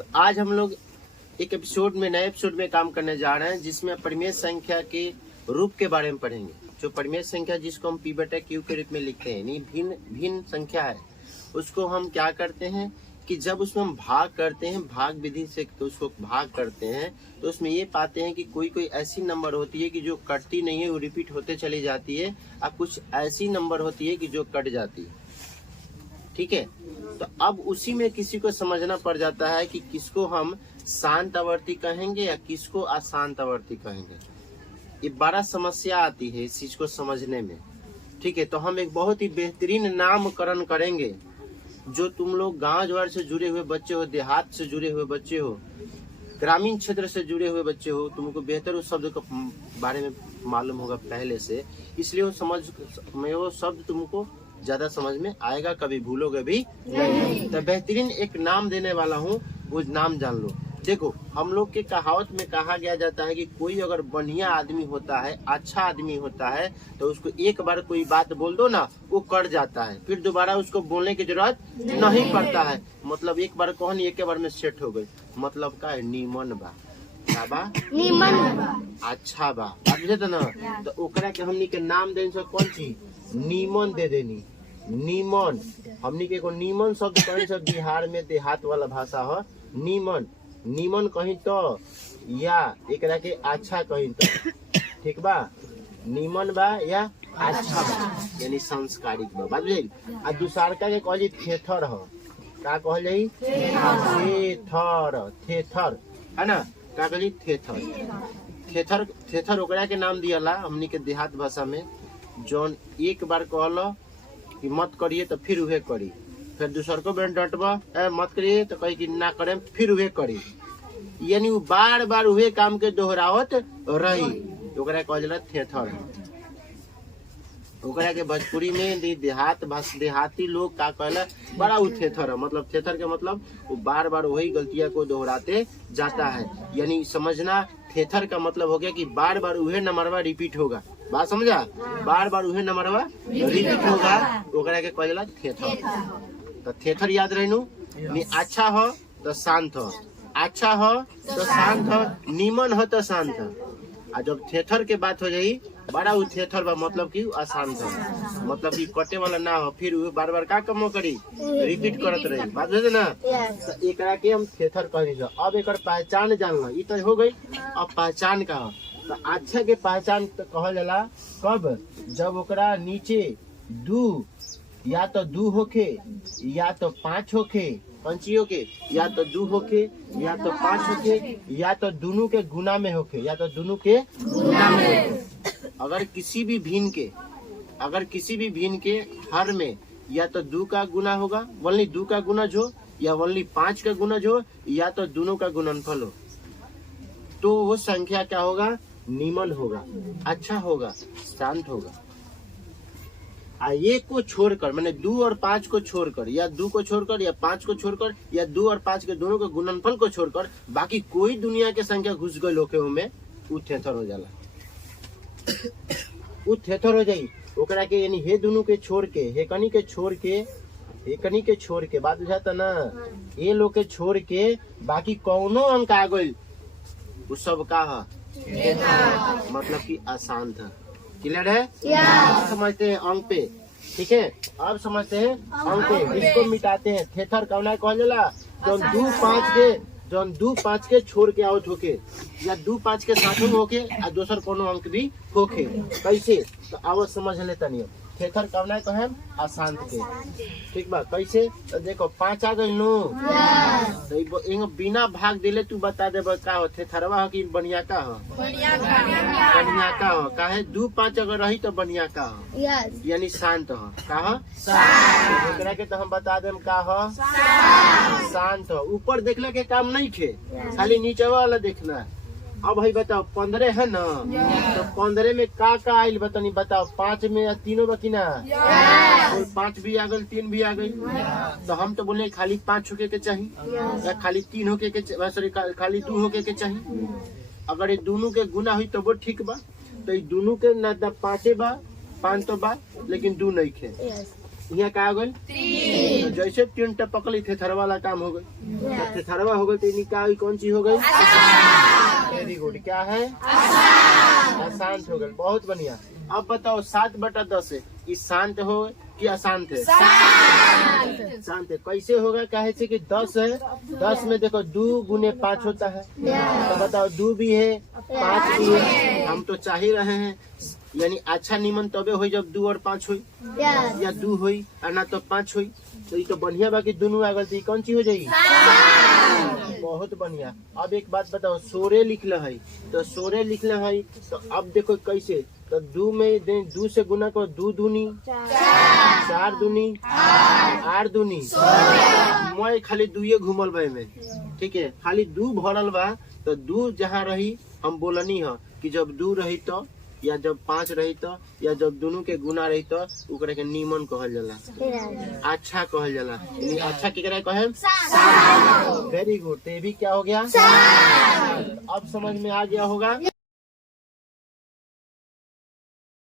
तो आज हम लोग एक एपिसोड में नए एपिसोड में काम करने जा रहे हैं, जिसमें परिमेय संख्या के रूप के बारे में पढ़ेंगे। जो परिमेय संख्या जिसको हम पी बटा क्यू के रूप में लिखते हैं, यानी भिन्न भिन्न संख्या है, उसको हम क्या करते हैं कि जब उसमें हम भाग करते हैं, भाग विधि से तो उसको भाग करते हैं, तो उसमें ये पाते हैं कि कोई कोई ऐसी नंबर होती है कि जो कटती नहीं है, वो रिपीट होते चली जाती है, और कुछ ऐसी नंबर होती है कि जो कट जाती है। ठीक है, तो अब उसी में किसी को समझना पड़ जाता है कि किसको हम शांत आवर्ती कहेंगे या किसको अशांत आवर्ती कहेंगे। ये बड़ा समस्या आती है इस चीज को समझने में। ठीक है, तो हम एक बहुत ही बेहतरीन नामकरण करेंगे। जो तुम लोग गांव जवार से जुड़े हुए बच्चे हो, देहात से जुड़े हुए बच्चे हो, ग्रामीण क्षेत्र से जुड़े हुए बच्चे हो, तुमको बेहतर उस शब्द के बारे में मालूम होगा पहले से, इसलिए वो शब्द तुमको ज्यादा समझ में आएगा, कभी भूलोगे भी नहीं। तो बेहतरीन एक नाम देने वाला हूँ, वो नाम जान लो। देखो, हम लोग के कहावत में कहा गया जाता है कि कोई अगर बढ़िया आदमी होता है, अच्छा आदमी होता है, तो उसको एक बार कोई बात बोल दो ना, वो कर जाता है, फिर दोबारा उसको बोलने की जरूरत नहीं पड़ता है। मतलब एक बार कहनी एक बार में सेट हो गई। मतलब का है, नीमन बा, का बा, नीमन बा, अच्छा बा, तो ना, तो ओकरा के हमनी के नाम देने से कौन चीज नीमन दे देनी। नीमन हमनी के एगो नीमन शब्द कहीं से बिहार में देहात वाला भाषा है। नीमन नीमन कहीं तो या एकरा के अच्छा कहीं तो, ठीक बा, नीमन बा या अच्छा बा, यानी संस्कारिक बा। बात बुझे। आ दूसरका के कहली थेथर ह, का कहल जाई थेथर, थेथर है ना, का कहली थेथर। थेथर थेथर ओकरा के नाम दियाला हमनी के देहात भाषा में, जौन एक बार कहलो कि मत करिए तो फिर उहे करी, फिर दूसर को बेन डंटबा मत करिए तो कही कि ना करे, फिर उहे करी, यानी वो बार बार उहे काम के दोहरावत रही, ओकरा कहल जाला थेथर। ओकरा के भोजपुरी में देहाती लोग का कहला बड़ा उ थेथर है। मतलब थेथर के मतलब वो बार बार वही गलतियां को दोहराते जाता है, यानी समझना थेथर का मतलब हो गया कि बार बार उहे नंबरवा रिपीट होगा। बात समझा, बार बार उहे नंबरवा रिपीट होगा, ओकरा के कहला थेथर। तो थेथर याद रहनु, अच्छा हो तो शांत हो, अच्छा हो तो शांत हो, नीमन हो तो शांत हो। आ जब थेथर के बात हो जाई, बड़ा उ थेथर बा, मतलब कि अशांत हो, मतलब कि कटे वाला ना हो, फिर वो बार बार का कम करी, रिपीट करत रही। बात है ना, तो एकरा के हम थेथर कही। अब एक पहचान जानना, ये तो हो गई। अब पहचान का हो, तो अच्छा के पहचान तो कहल जाला कब, जब ओकरा नीचे दू या तो दू होके या तो 5 होके, पंचियों के या तो 2 होके या तो 5 होके, या तो दोनों के गुना में होके, या तो दोनों के गुना में होके। अगर किसी भी भिन्न के हर में या तो 2 का गुना होगा, वनली 2 का गुणज हो, या वनली 5 का गुणज हो, या तो दोनों का गुणनफल हो, तो वो संख्या क्या होगा, नीमन होगा, अच्छा होगा, शांत होगा। एक को छोड़कर, मैंने 2 और 5 को छोड़कर, या 2 को छोड़कर, या 5 को छोड़कर, या 2 और 5 के दोनों के गुणनफल को छोड़कर बाकी कोई दुनिया के संख्या घुस गई लोके में, उ थेथर हो जाला, उ थेथर हो जाई। ओकरा के यानी हे दोनों के छोड़ के, हेकनी के छोड़ के बात बुझाता ना, ये लोग के छोड़ के बाकी कौनो अंक आ गई, उ सब का है, मतलब कि अशांत है। क्लियर है? अब समझते हैं अंक पे। ठीक है, अब समझते हैं अंक पे। इसको मिटाते हैं। थेथर कौन कहल जाला, जौन 2 5 के छोड़ के आउट होके, या 2 5 के साथ में होके, और दूसर कोनो अंक भी होके। कैसे, तो आओ समझ लेता नहीं। थेथर कौन कहे, अशांत के। ठीक बा, कैसे, तो देखो 5 आ गई नो, तो बिना भाग दिले तू बता दे का हो, थेथरवा हो कि बढ़िया का हो, बढ़िया का हो। काहे 2 5 अगर रही तो बढ़िया का हो, यानी शांत हो, का हो, एकरा के तो हम बता देम का हो, शांत हो। ऊपर देखने के काम नहीं थे, खाली नीचे वाला देखना है। अब भाई बताओ 15 है ना, तो 15 में का आयल बतानी, बताओ 5 में या तीनों बाकी ना, 5 भी आ गई, 3 भी आ गई, तो हम तो बोले खाली 5 होके के चाहिए, या खाली 3 होके के, सॉरी खाली 2 होके के चाहिए। अगर ये दोनों के गुना हुई तो वो ठीक बा, तो ये दोनों के ना 5 बा, 5 तो बा, लेकिन 2 नहीं खे। यहाँ का हो गई तो जैसे तीन टपकली थेथर वाला काम हो गई, थेथरवा हो गई तो इन्हीं का कौन चीज हो गई? वेरी गुड, क्या है? अशांत हो गई। बहुत बढ़िया। अब बताओ 7/10 है, कि शांत हो कि अशांत है? शांत है। कैसे होगा? कहे से कि 10 है, 10 में देखो 2 गुने 5 होता है, तो बताओ 2 भी है 5 भी है। हम तो चाह ही रहे हैं, यानी अच्छा निमन तबे हो जब 2 और 5 हुई, या 2 हुई और ना तो 5 हुई, तो ये तो बढ़िया बाकी दोनों आ गई, कौन सी हो जाएगी? बहुत बढ़िया। अब एक बात बताओ, सोरे लिखल है तो सोरे लिखल है तो अब देखो कैसे, तो 2 में 2 से गुना करो, 2 दूनी 4 दूनी 8 दूनी, मैं खाली 2 घूमल बा में, ठीक है, खाली 2 भरल बा, तो 2 जहाँ रही हम बोलनी है कि जब 2 रही तो, या जब 5 रही तो, या जब दोनों के गुना रही तो ओकरा के नीमन कहल जाला, अच्छा कहल जाला। यानी अच्छा केकरा कहे? Very good. तो ये भी क्या हो गया? अब समझ में आ गया होगा।